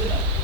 子了。